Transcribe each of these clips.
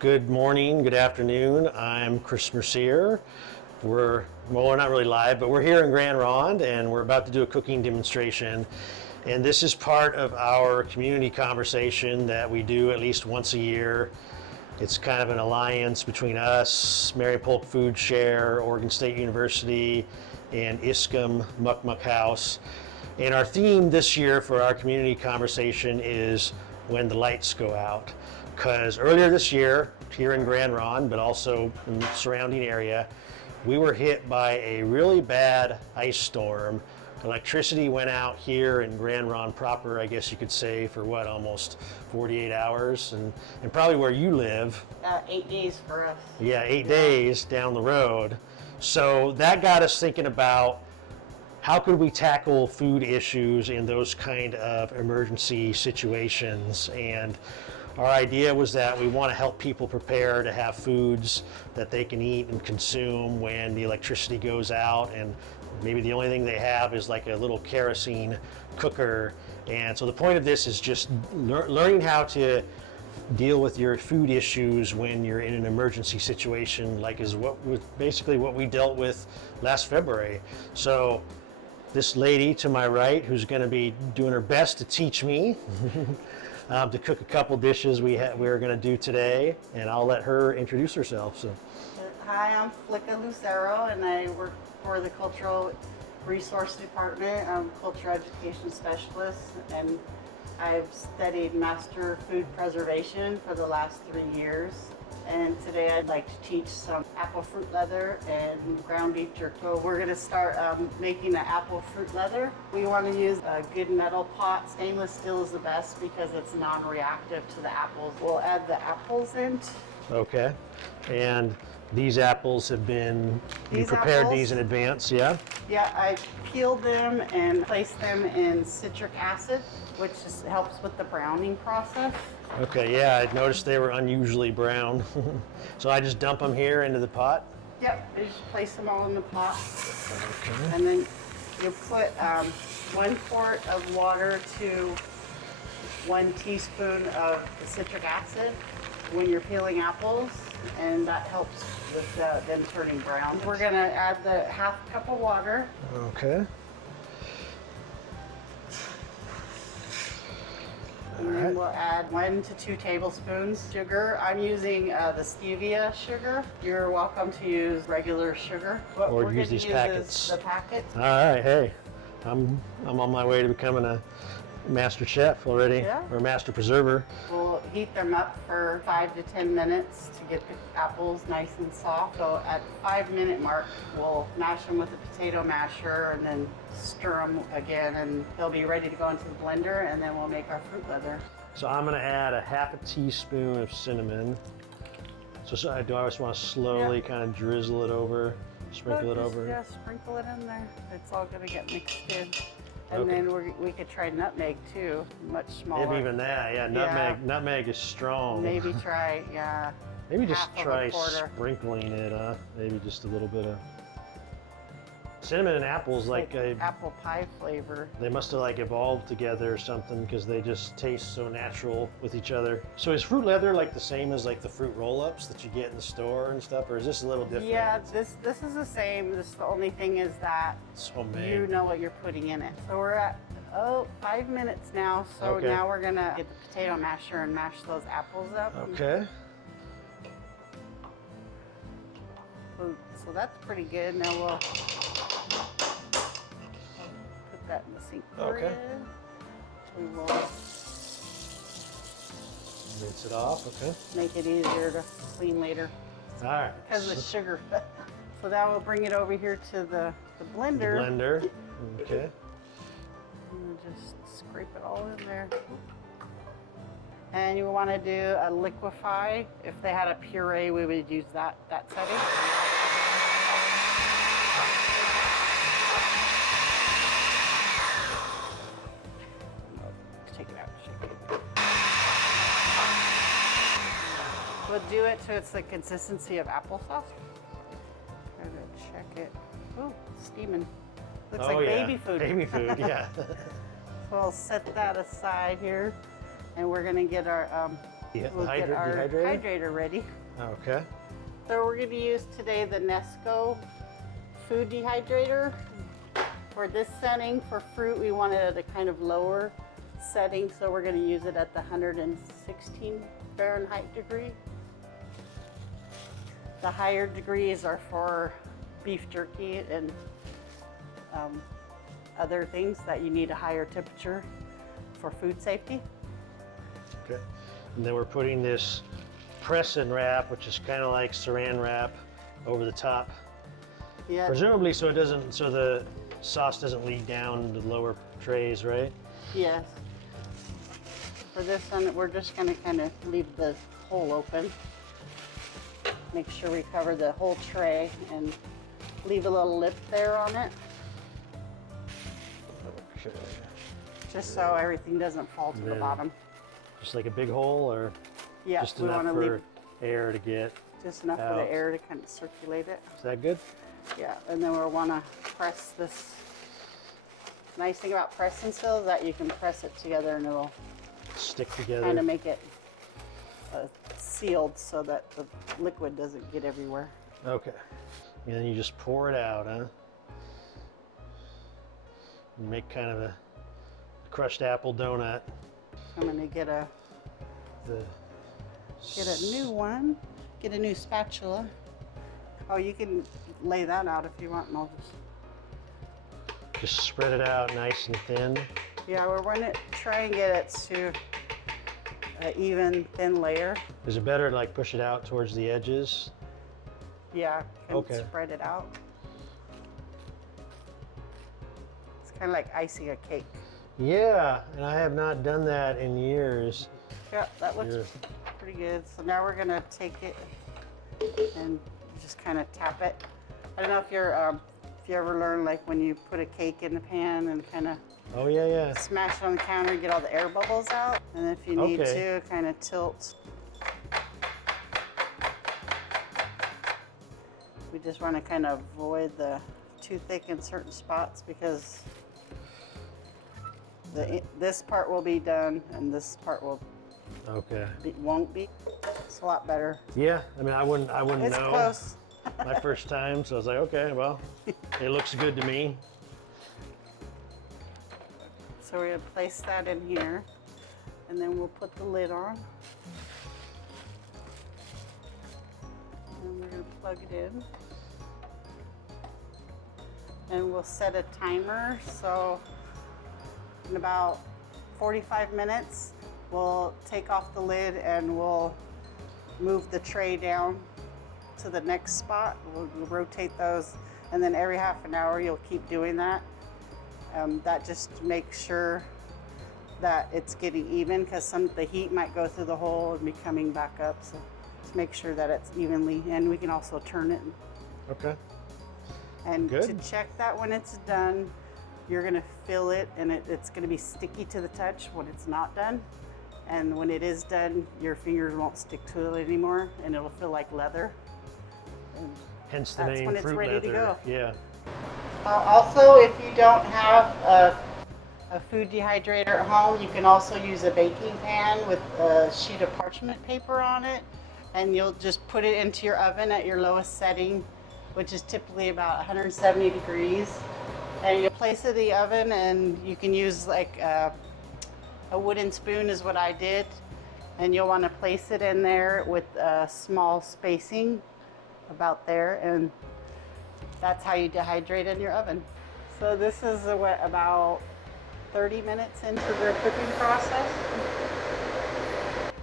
Good morning, good afternoon. I'm Chris Mercier. We're not really live, but we're here in Grand Ronde and we're about to do a cooking demonstration. And this is part of our community conversation that we do at least once a year. It's kind of an alliance between us, Mary Polk Food Share, Oregon State University, and ISCM Muck Muck House. And our theme this year for our community conversation is when the lights go out. Because earlier this year, here in Grand Ronde, but also in the surrounding area, we were hit by a really bad ice storm. Electricity went out here in Grand Ronde proper, I guess you could say, for what, almost 48 hours? And probably where you live. 8 days for us. Yeah, 8 days down the road. So that got us thinking about how could we tackle food issues in those kind of emergency situations. And our idea was that we want to help people prepare to have foods that they can eat and consume when the electricity goes out, and maybe the only thing they have is like a little kerosene cooker. And so the point of this is just learning how to deal with your food issues when you're in an emergency situation, like is basically what we dealt with last February. So this lady to my right, who's going to be doing her best to teach me to cook a couple dishes we're going to do today, and I'll let her introduce herself. So, hi, I'm Flicka Lucero, and I work for the Cultural Resource Department. I'm a cultural education specialist, and I've studied master food preservation for the last 3 years. And today I'd like to teach some apple fruit leather and ground beef jerky. So we're going to start making an apple fruit leather. We want to use a good metal pot. Stainless steel is the best because it's non-reactive to the apples. We'll add the apples in. Okay. And these apples have been, you prepared these in advance, yeah? Yeah, I peeled them and placed them in citric acid, which just helps with the browning process. Okay, yeah, I noticed they were unusually brown. So I just dump them here into the pot? Yep, you just place them all in the pot. Okay. And then you put 1 quart of water to 1 teaspoon of the citric acid when you're peeling apples, and that helps with them turning brown. We're gonna add the 1/2 cup of water. Okay. And then we'll add 1 to 2 tablespoons sugar. I'm using the stevia sugar. You're welcome to use regular sugar. What Or we're use these use packets. The packets. All right, hey, I'm on my way to becoming a master chef already, Yeah. or master preserver. We'll heat them up for 5 to 10 minutes to get the apples nice and soft. So at 5-minute mark, we'll mash them with a potato masher and then stir them again, and they'll be ready to go into the blender, and then we'll make our fruit leather. So I'm gonna add a 1/2 teaspoon of cinnamon. So do I just want to slowly kind of drizzle it over, sprinkle it over? Yeah, sprinkle it in there. It's all gonna get mixed in. And Okay. then we could try nutmeg too, much smaller. Maybe even that, yeah. Nutmeg is strong. Maybe try, yeah. Maybe just 1/2 of a try quarter. sprinkling it, maybe just a little bit of cinnamon and apples, like apple pie flavor. they must have like evolved together or something, because they just taste so natural with each other. So is fruit leather like the same as like the fruit roll-ups that you get in the store and stuff, or is this a little different? Yeah, this is the same. The only thing is that It's homemade. you know what you're putting in it. So we're at 5 minutes now. So Okay. now we're gonna get the potato masher and mash those apples up. Okay. So that's pretty good. Now we'll put that in the sink for Okay. you. We will Rinse it off, okay. make it easier to clean later All right. because of the sugar. So now we'll bring it over here to the blender. Blender, okay. And just scrape it all in there. And you want to do a liquefy. If they had a puree, we would use that setting. Take it out, shake it. We'll do it so it's the consistency of applesauce. Try to check it. Ooh, steaming. Looks like baby food. Baby food, yeah. So I'll set that aside here, and we're gonna get our we'll get our dehydrator? hydrator ready. Okay. So we're going to use today the Nesco food dehydrator. For this setting, for fruit, we want it at a kind of lower setting, so we're going to use it at the 116 Fahrenheit degree. The higher degrees are for beef jerky and other things that you need a higher temperature for food safety. Okay. And then we're putting this press and wrap, which is kind of like saran wrap, over the top. Yeah. Presumably so the sauce doesn't leak down into the lower trays, right? Yes. For this one, we're just going to kind of leave the hole open. Make sure we cover the whole tray and leave a little lip there on it, Okay. just so everything doesn't fall to the Then- bottom. Just like a big hole, or Yeah, just we enough want to for leave air to get? just enough for out? the air to kind of circulate it. Is that good? Yeah, and then we'll want to press this. Nice thing about pressing still is that you can press it together and it'll Stick together. kind of make it sealed so that the liquid doesn't get everywhere. Okay. And then you just pour it out, huh? You make kind of a crushed apple donut. I'm going to get a new one, get a new spatula. Oh, you can lay that out if you want, and I'll just spread it out nice and thin. yeah, we're going to try and get it to an even thin layer. Is it better to like push it out towards the edges? Yeah, and Okay. spread it out. It's kind of like icing a cake. Yeah, and I have not done that in years. Yeah, that looks Yeah. pretty good. So now we're gonna take it and just kind of tap it. I don't know if you ever learned, like when you put a cake in the pan and kind of Oh yeah, yeah. smash it on the counter, get all the air bubbles out, and if you need Okay. to, kind of tilt. We just want to kind of avoid the too thick in certain spots because this part will be done and this part Okay. won't be. It's a lot better. Yeah, I mean, I wouldn't It's know. close. My first time, so I was like, okay, well, it looks good to me. So we're gonna place that in here, and then we'll put the lid on. And we're gonna plug it in. And we'll set a timer, so in about 45 minutes, we'll take off the lid and we'll move the tray down to the next spot. We'll rotate those, and then every half an hour you'll keep doing that. That just makes sure that it's getting even, because the heat might go through the hole and be coming back up. So just make sure that it's evenly, and we can also turn it. Okay. And Good. to check that when it's done, you're gonna feel it, and it's gonna be sticky to the touch when it's not done. And when it is done, your fingers won't stick to it anymore, and it'll feel like leather. And Hence the that's name when it's fruit ready leather. to go. Yeah. Also, if you don't have a food dehydrator at home, you can also use a baking pan with a sheet of parchment paper on it, and you'll just put it into your oven at your lowest setting, which is typically about 170 degrees. And you'll place it in the oven, and you can use like a wooden spoon is what I did, and you'll want to place it in there with a small spacing about there, and that's how you dehydrate in your oven. So this is about 30 minutes into the cooking process.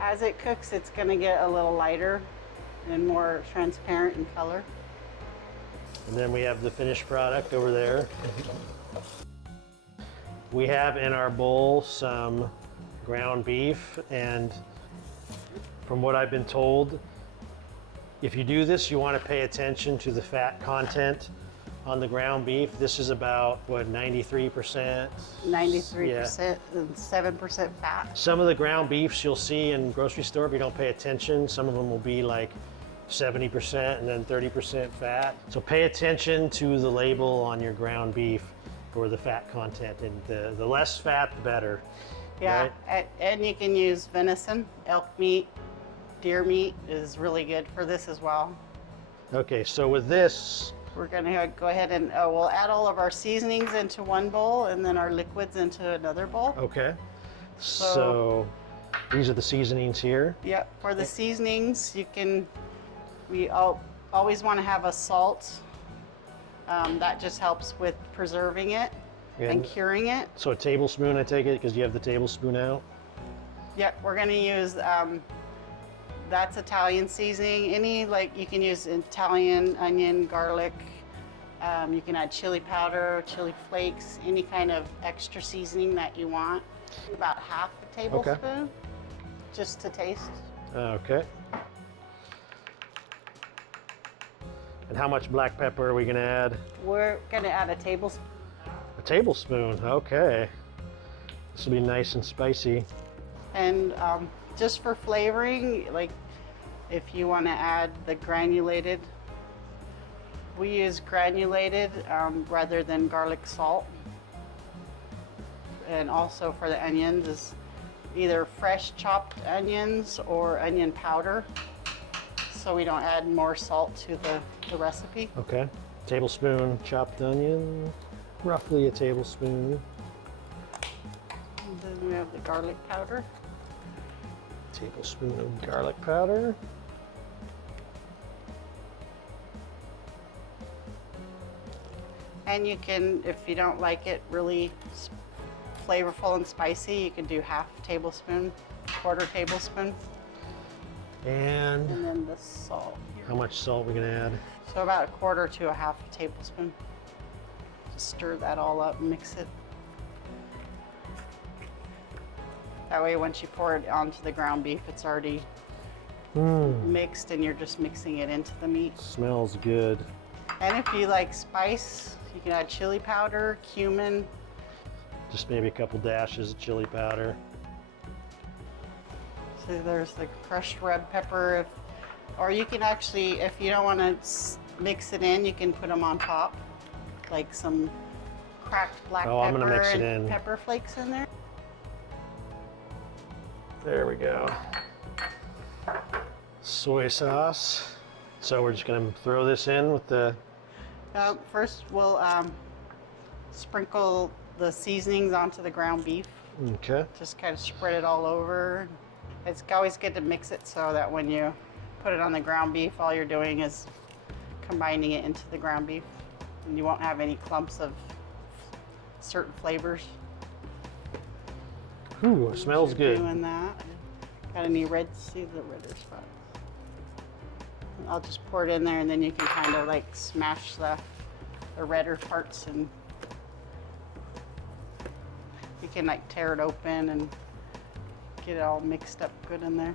As it cooks, it's going to get a little lighter and more transparent in color. And then we have the finished product over there. We have in our bowl some ground beef, and from what I've been told, if you do this, you want to pay attention to the fat content on the ground beef. This is about, what, 93%? 93% and 7% fat. Some of the ground beefs you'll see in grocery store, if you don't pay attention, some of them will be like 70% and then 30% fat. So pay attention to the label on your ground beef for the fat content, and the less fat, the better. Yeah, right? and you can use venison, elk meat, deer meat is really good for this as well. Okay, so with this, We're gonna go ahead and we'll add all of our seasonings into one bowl and then our liquids into another bowl. okay. So these are the seasonings here. Yep, for the seasonings, we always want to have a salt. That just helps with preserving it and curing it. So a tablespoon, I take it, because you have the tablespoon out. Yep, we're gonna use, that's Italian seasoning. You can use Italian, onion, garlic. You can add chili powder, chili flakes, any kind of extra seasoning that you want. About half a tablespoon, just to taste. Okay. And how much black pepper are we gonna add? We're gonna add a tablespoon. A tablespoon, okay. This will be nice and spicy. And just for flavoring, like if you want to add the granulated, we use granulated rather than garlic salt. And also for the onions is either fresh chopped onions or onion powder, so we don't add more salt to the recipe. Okay. Tablespoon chopped onion, roughly a tablespoon. And then we have the garlic powder. Tablespoon of garlic powder. And you can, if you don't like it really flavorful and spicy, you can do half tablespoon, quarter tablespoon. And And then the salt. how much salt we're gonna add? So about a quarter to a half tablespoon. Just stir that all up and mix it. That way once you pour it onto the ground beef, it's already mixed and you're just mixing it into the meat. Smells good. And if you like spice, you can add chili powder, cumin. Just maybe a couple dashes of chili powder. So there's the crushed red pepper. Or you can actually, if you don't want to mix it in, you can put them on top. Like some cracked black pepper I'm gonna mix it and in. pepper flakes in there. There we go. Soy sauce. So we're just gonna throw this in with the... First, we'll sprinkle the seasonings onto the ground beef. Okay. Just kind of spread it all over. It's always good to mix it so that when you put it on the ground beef, all you're doing is combining it into the ground beef. And you won't have any clumps of certain flavors. Ooh, it smells good. Doing that. Got any red? See the redder spots. I'll just pour it in there, and then you can kind of like smash the redder parts, and you can like tear it open and get it all mixed up good in there.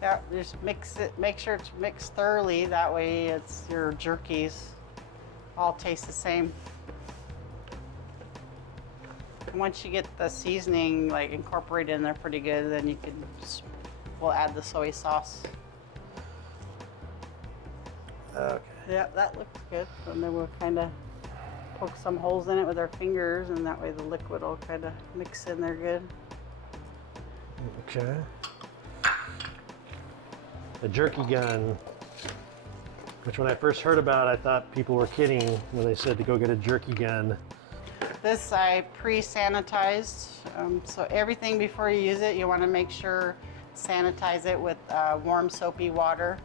Yeah, just mix it. Make sure it's mixed thoroughly. That way, it's your jerkies all taste the same. And once you get the seasoning like incorporated in there pretty good, then you can we'll add the soy sauce. Okay. Yeah, that looks good. And then we'll kind of poke some holes in it with our fingers, and that way the liquid will kind of mix in there good. Okay. A jerky gun, which when I first heard about, I thought people were kidding when they said to go get a jerky gun. This I pre-sanitized, so everything before you use it, you want to make sure sanitize it with warm soapy water.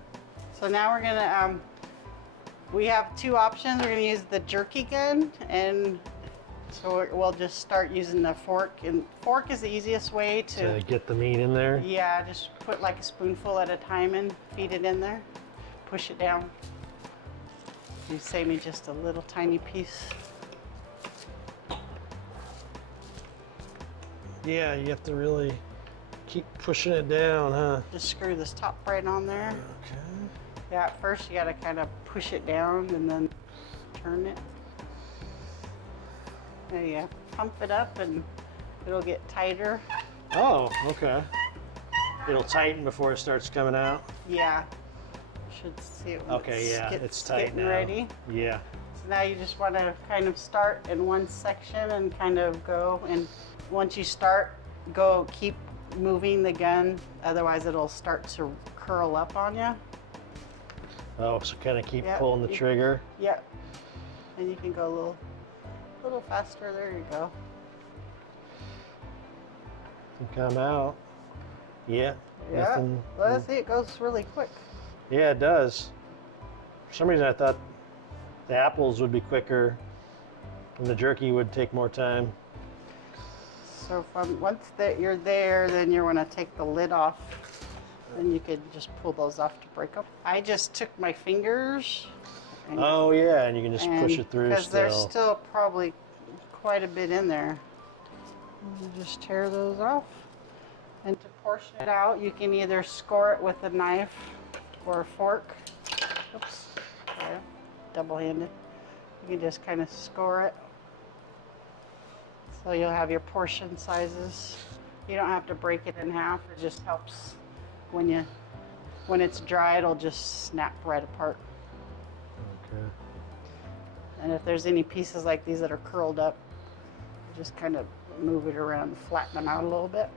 So now we're gonna, we have two options. We're gonna use the jerky gun, and so we'll just start using the fork. And fork is the easiest way To get the meat in there. yeah, just put like a spoonful at a time and feed it in there. Push it down. You save me just a little tiny piece. Yeah, you have to really keep pushing it down, huh? Just screw this top right on there. Okay. Yeah, at first you gotta kind of push it down and then turn it. There you go. Pump it up and it'll get tighter. Oh, okay. It'll tighten before it starts coming out. Yeah. Should see it when Okay, yeah, it's tight getting now. ready. Yeah. So now you just want to kind of start in one section and kind of go. And once you start, keep moving the gun, otherwise it'll start to curl up on you. Oh, so kind of keep Yep. pulling the trigger. Yep. And you can go a little faster. There you go. And come out. Yeah. Yeah. Nothing. Let's see, it goes really quick. Yeah, it does. For some reason, I thought the apples would be quicker and the jerky would take more time. So once that you're there, then you're going to take the lid off. Then you could just pull those off to break them. I just took my fingers. Oh yeah, and you can just push it through because there's still. still probably quite a bit in there. You just tear those off. And to portion it out, you can either score it with a knife or a fork. Oops, sorry, double-handed. You can just kind of score it. So you'll have your portion sizes. You don't have to break it in half. It just helps when it's dry, it'll just snap right apart. Okay. And if there's any pieces like these that are curled up, you just kind of move it around and flatten them out a little bit.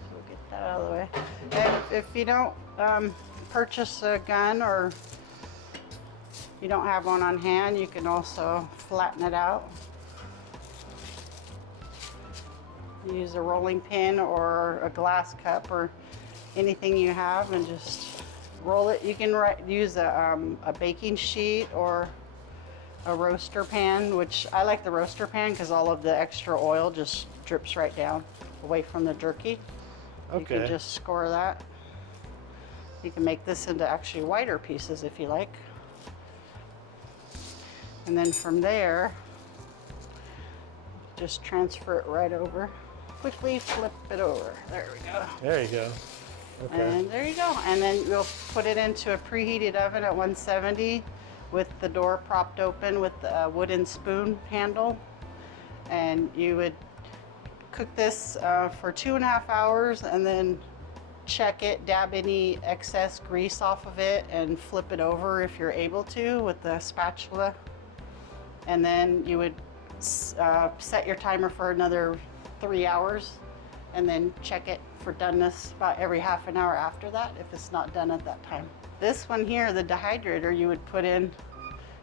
So we'll get that out of the way. And if you don't purchase a gun or you don't have one on hand, you can also flatten it out. Use a rolling pin or a glass cup or anything you have and just roll it. You can use a baking sheet or a roaster pan, which I like the roaster pan because all of the extra oil just drips right down away from the jerky. Okay. You can just score that. You can make this into actually wider pieces if you like. And then from there, just transfer it right over. Quickly flip it over. There we go. There you go. Okay. And there you go. And then you'll put it into a preheated oven at 170 with the door propped open with a wooden spoon handle. And you would cook this for 2.5 hours and then check it, dab any excess grease off of it and flip it over if you're able to with the spatula. And then you would set your timer for another 3 hours and then check it for doneness about every half an hour after that if it's not done at that time. This one here, the dehydrator, you would put in,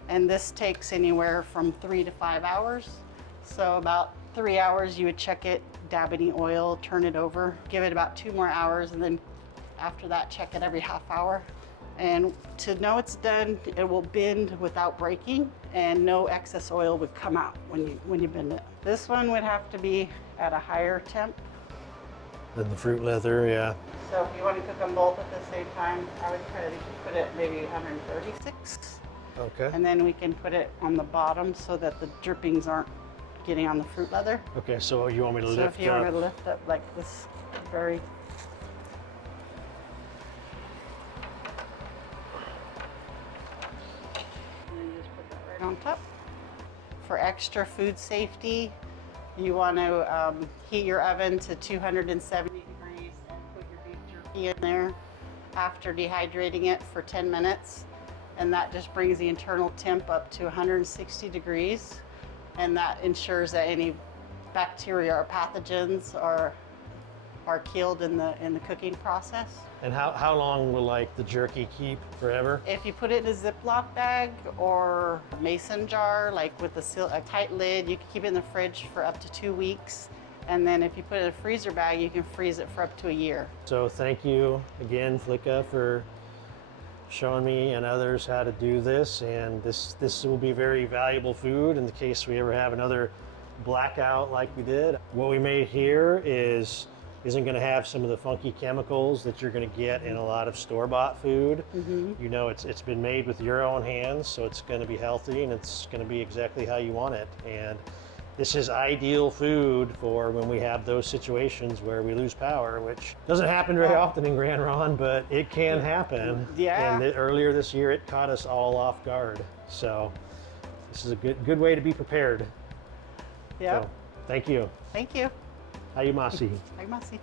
and this takes anywhere from 3 to 5 hours. So about 3 hours you would check it, dab any oil, turn it over, give it about 2 more hours, and then after that check it every half hour. And to know it's done, it will bend without breaking and no excess oil would come out when you bend it. This one would have to be at a higher temp. Then the fruit leather, yeah. So if you want to cook them both at the same time, I would try to put it maybe 136. Okay. And then we can put it on the bottom so that the drippings aren't getting on the fruit leather. Okay, so you want me to So lift if you up? want to lift up like this, very. And then just put that right on top. For extra food safety, you want to heat your oven to 270 degrees and put your beef jerky in there after dehydrating it for 10 minutes. And that just brings the internal temp up to 160 degrees. And that ensures that any bacteria or pathogens are killed in the cooking process. And how long will like the jerky keep? Forever? If you put it in a Ziploc bag or mason jar, like with a tight lid, you can keep it in the fridge for up to 2 weeks. And then if you put it in a freezer bag, you can freeze it for up to a year. So thank you again, Flicka, for showing me and others how to do this. And this will be very valuable food in the case we ever have another blackout like we did. What we made here isn't going to have some of the funky chemicals that you're going to get in a lot of store-bought food. Mm-hmm. You know, it's been made with your own hands, so it's going to be healthy and it's going to be exactly how you want it. And this is ideal food for when we have those situations where we lose power, which doesn't happen very often in Grand Ron, but it can happen. Yeah. And earlier this year, it caught us all off guard. So this is a good way to be prepared. Yeah. So, thank you. Thank you. Ayumasi. Ayumasi.